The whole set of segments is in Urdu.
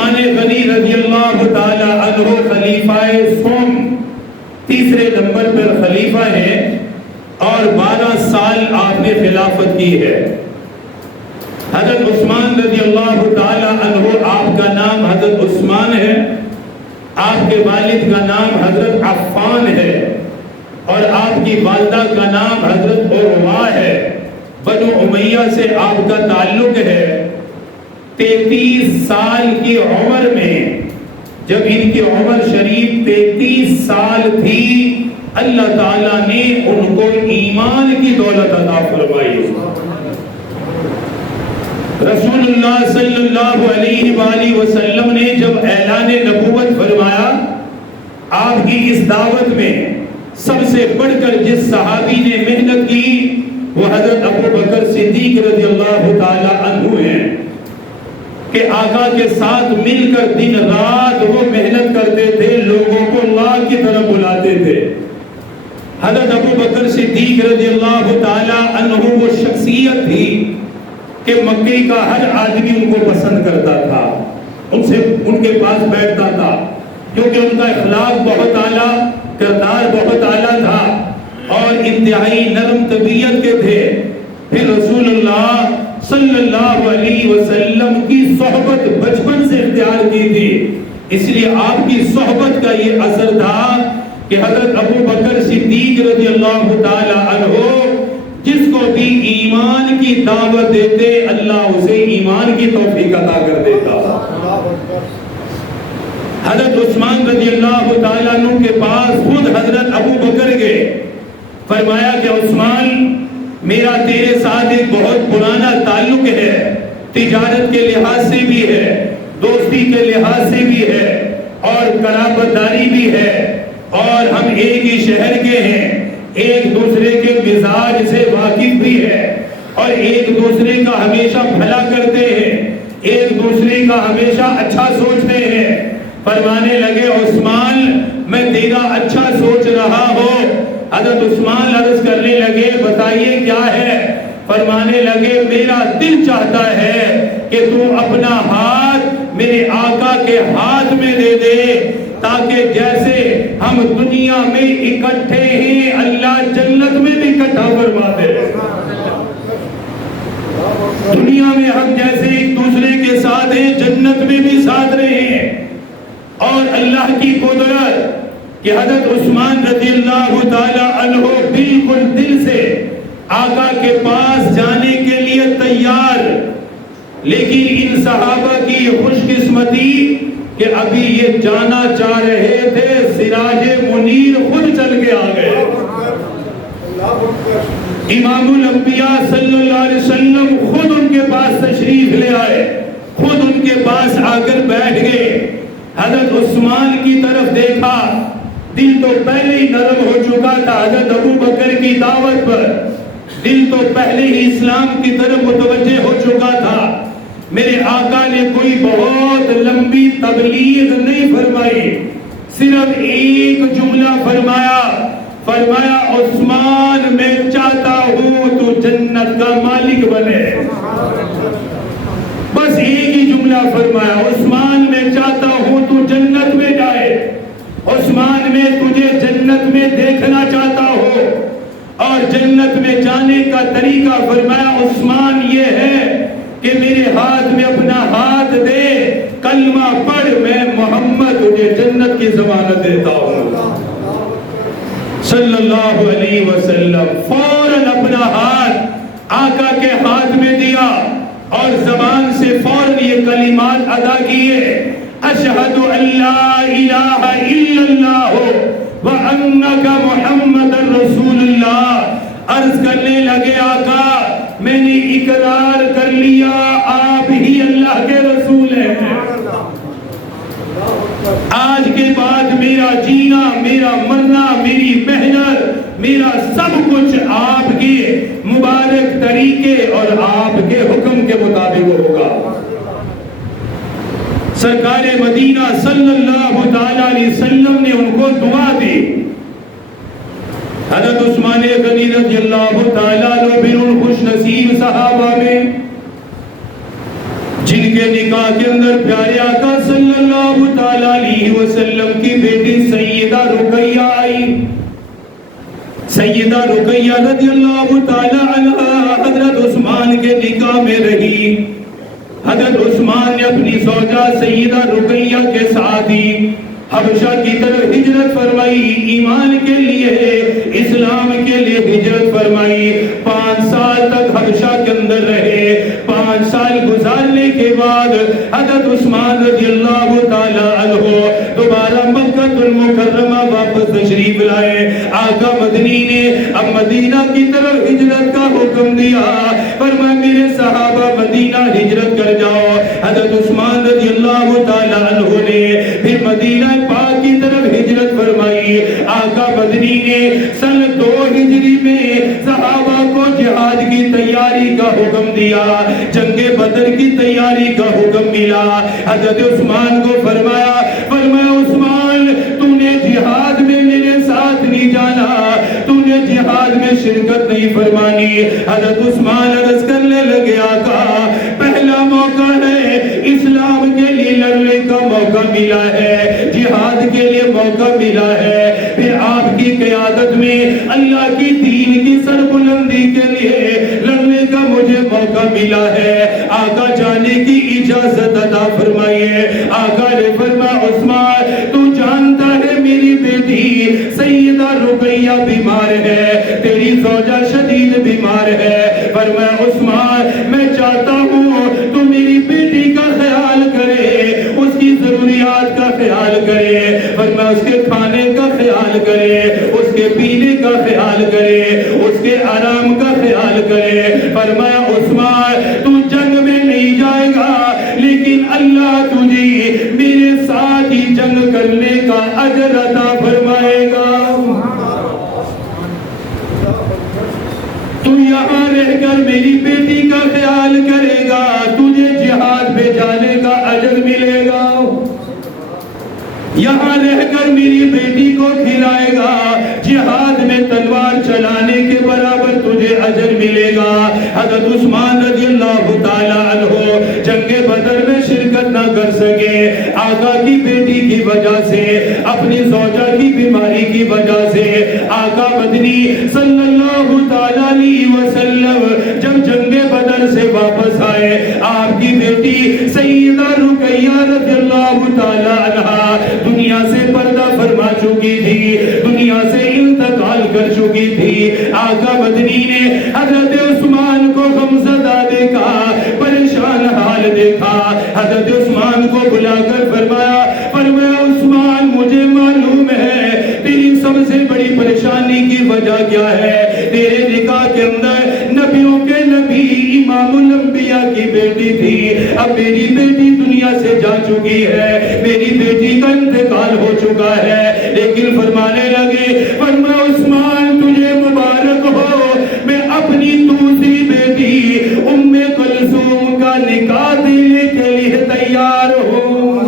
عثمان غنی رضی اللہ تعالی عنہ خلیفہ سوم تیسرے نمبر پر خلیفہ ہیں اور 12 سال آپ نے خلافت کی ہے۔ حضرت عثمان رضی اللہ تعالی عنہ، آپ کا نام حضرت عثمان ہے، آپ کے والد کا نام حضرت عفان ہے اور آپ کی والدہ کا نام حضرت عروہ ہے۔ بنو امیہ سے آپ کا تعلق ہے۔ 33 سال کی عمر میں جب ان کی عمر شریف 33 سال تھی، اللہ تعالیٰ نے ان کو ایمان کی دولت عطا فرمائی۔ رسول اللہ صلی اللہ علیہ وآلہ وسلم نے جب اعلان نبوت فرمایا، آپ کی اس دعوت میں سب سے بڑھ کر جس صحابی نے محنت کی وہ حضرت ابو بکر صدیق رضی اللہ تعالی عنہ ہیں کہ آقا کے ساتھ مل کر دن رات وہ محنت کرتے تھے، لوگوں کو اللہ کی طرف بلاتے تھے۔ حضرت ابو بکر صدیق رضی اللہ تعالی عنہ وہ شخصیت تھی کہ مکے کا ہر آدمی ان کو پسند کرتا تھا، ان کے پاس بیٹھتا تھا، کیونکہ ان کا اخلاق بہت اعلیٰ، کردار بہت اعلیٰ تھا اور انتہائی نرم طبیعت کے تھے۔ پھر رسول اللہ صلی اللہ علیہ وسلم کی صحبت بچپن سے اختیار کی تھی، اس لیے آپ کی صحبت کا یہ اثر تھا کہ حضرت ابو بکر صدیق رضی اللہ تعالی عنہ جس کو بھی ایمان کی دعوت دیتے، اللہ اسے ایمان کی توفیق عطا کر دیتا۔ حضرت عثمان رضی اللہ تعالیٰ عنہ کے پاس خود حضرت ابو بکر گئے، فرمایا کہ عثمان میرا تیرے ساتھ ایک بہت پرانا تعلق ہے، تجارت کے لحاظ سے بھی ہے، دوستی کے لحاظ سے بھی ہے اور قرابت داری بھی ہے، اور ہم ایک ہی شہر کے ہیں، ایک دوسرے کے مزاج سے واقف بھی ہے اور ایک دوسرے کا ہمیشہ بھلا کرتے ہیں، ایک دوسرے کا ہمیشہ اچھا سوچتے ہیں۔ فرمانے لگے عثمان میں تیرا اچھا سوچ رہا ہوں۔ حضرت عثمان عرض کرنے لگے بتائیے کیا ہے؟ فرمانے لگے میرا دل چاہتا ہے کہ تو اپنا ہاتھ میرے آقا کے ہاتھ میں دے دے، تاکہ جیسے ہم دنیا میں اکٹھے ہیں اللہ جنت میں بھی اکٹھا فرما دے۔ دنیا میں ہم جیسے ایک دوسرے کے ساتھ ہیں، جنت میں بھی ساتھ رہے ہیں۔ اور اللہ کی قدرت کہ حضرت عثمان رضی اللہ تعالی عنہ بالکل دل سے آقا کے پاس جانے کے لیے تیار، لیکن ان صحابہ کی خوش قسمتی کہ ابھی یہ جانا چاہ رہے تھے، سراج منیر خود چل کے آ گئے۔ امام الانبیاء صلی اللہ علیہ وسلم خود ان کے پاس تشریف لے آئے، خود ان کے پاس آ کر بیٹھ گئے۔ حضرت عثمان کی طرف دیکھا، دل تو پہلے ہی نرم ہو چکا تھا حضرت ابو بکر کی دعوت پر، دل تو پہلے ہی اسلام کی طرف متوجہ ہو چکا تھا۔ میرے آقا نے کوئی بہت لمبی تبلیغ نہیں فرمائی، صرف ایک جملہ فرمایا، فرمایا عثمان میں چاہتا ہوں تو جنت کا مالک بنے۔ بس ایک ہی جملہ فرمایا، عثمان میں چاہتا ہوں تو جنت میں جائے، عثمان میں تجھے جنت میں دیکھنا چاہتا ہوں، اور جنت میں جانے کا طریقہ فرمایا عثمان یہ ہے کہ میرے ہاتھ میں اپنا ہاتھ دے، کلمہ پڑھ، میں محمد تجھے جنت کی ضمانت دیتا ہوں صلی اللہ علیہ وسلم۔ فوراً اپنا ہاتھ آقا کے ہاتھ میں دیا اور زبان سے فوراً یہ کلمات ادا کیے، اشہد ان لا الہ الا اللہ وانک محمد رسول اللہ۔ عرض کرنے لگے آقا میں نے اقرار کر لیا آپ ہی اللہ کے رسول ہیں، آج کے بعد میرا جینا، میرا مرنا، میری محنت، میرا سب کچھ آپ کے مبارک طریقے اور آپ کے حکم کے مطابق ہوگا۔ سرکار مدینہ صلی اللہ تعالی علیہ وسلم نے ان کو دعا دی۔ حضرت عثمان غنی رضی اللہ تعالیٰ عنہ پھر ان خوش نصیب صحابہ میں جن کے نکاح کے اندر پیارے آقا صلی صلی اللہ تعالی علیہ وسلم کی بیٹی سیدہ رقیہ آئی. سیدہ رقیہ رضی اللہ تعالی عنہ حضرت عثمان کے نکاح میں رہی. حضرت عثمان نے اپنی زوجہ سیدہ رقیہ کے ساتھ ہی حبشہ کی طرف ہجرت فرمائی. ایمان کے لیے، اسلام کے لیے ہجرت فرمائی. 5 سال تک حبشہ کے اندر رہے. 5 سال گزارنے کے بعد حضرت عثمان رضی اللہ تعالی عنہ دوبارہ مکہ المکرمہ واپس تشریف لائے. آقا مدنی نے اب مدینہ کی طرف ہجرت کا حکم دیا. فرمایا میرے صحابہ مدینہ ہجرت کر جاؤ. حضرت عثمان رضی اللہ تعالی عنہ نے پھر مدینہ پاک کی طرف ہجرت فرمائی. آقا مدنی نے سن 2 ہجری میں صحابہ کو جہاد کی تیاری کا حکم دیا. جنگ بدر کی تیاری کا حکم ملا. حضرت عثمان کو فرمایا عثمان تو نے جہاد میں میرے ساتھ نہیں جانا, تو نے جہاد میں شرکت نہیں فرمانی. حضرت عثمان عرض کرنے لگے آقا پہلا موقع ہے, اسلام کے لیے لڑنے کا موقع ملا ہے, جہاد کے لیے موقع ملا ہے. پھر آپ کی قیادت میں اللہ کی دین کی سربلندی کے لیے لڑنے کا مجھے موقع ملا ہے. آقا جانے کی اجازت عطا فرمائیے. آقا نے فرمایا عثمان تو جانتا ہے میری بیٹی سیدہ رقیہ بیمار ہے, تیری زوجہ شدید بیمار ہے. فرمایا عثمان میں چاہتا ہوں تو میری بیٹی کا خیال کرے, اس کی ضروریات کا خیال کرے. فرمایا اس کے کھانے کا خیال کرے, اس کے پینے کا خیال کرے, اس کے آرام کا خیال کرے. فرمایا عثمان تو جنگ میں نہیں جائے گا لیکن اللہ تجھے میرے ساتھ ہی جنگ کرنے کا اجر عطا فرمائے گا. تو یہاں رہ کر میری بیٹی کا خیال کرے گا, تجھے جہاد پہ جانے کا اجر ملے گا. یہاں رہ کر میری بیٹی کو کھلائے گا, جہاد میں تلوار چلانے کے برابر تجھے اجر ملے گا. حضرت عثمان رضی اللہ تعالی عنہ جنگ بدر میں شرکت نہ کر سکے. آقا کی بیٹی کی وجہ سے, اپنی زوجہ کی بیماری کی وجہ سے آقا مدنی صلی اللہ تعالی علیہ وسلم جب جنگ بدر سے واپس آئے, آپ کی بیٹی سیدہ رقیہ رضی اللہ تعالی عنہا دنیا سے پردہ فرما چکی تھی, دنیا سے انتقال کر چکی تھی. آقا مدنی نے حضرت عثمان کو غمزدہ دیکھا, پریشان حال دیکھا. حضرت عثمان کو بلا کر فرمایا عثمان مجھے معلوم ہے تیری سب سے بڑی پریشانی کی وجہ کیا ہے. تیرے نکاح کے اندر نبیوں کے نبی امام الانبیاء کی بیٹی تھی, اب میری بیٹی دنیا سے جا چکی ہے, میری بیٹی کا انتقال ہو چکا ہے. لیکن فرمانے لگے فرمایا عثمان تجھے مبارک ہو, میں اپنی دوسری بیٹی ام کلثوم کا نکاح دینے کے لیے تیار ہوں.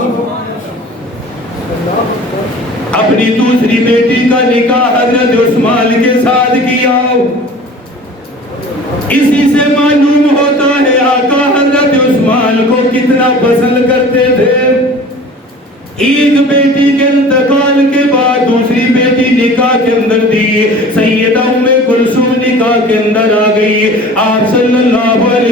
اپنی دوسری بیٹی کا نکاح حضرت عثمان کے ساتھ کیا. اسی سے معلوم ہوتا ہے آقا حضرت عثمان کو کتنا پسند کرتے تھے. ایک بیٹی کے انتقال کے بعد دوسری بیٹی نکاح کے اندر دی, سیدہ ام کلثوم نکاح کے اندر آ گئی. آپ صلی اللہ علیہ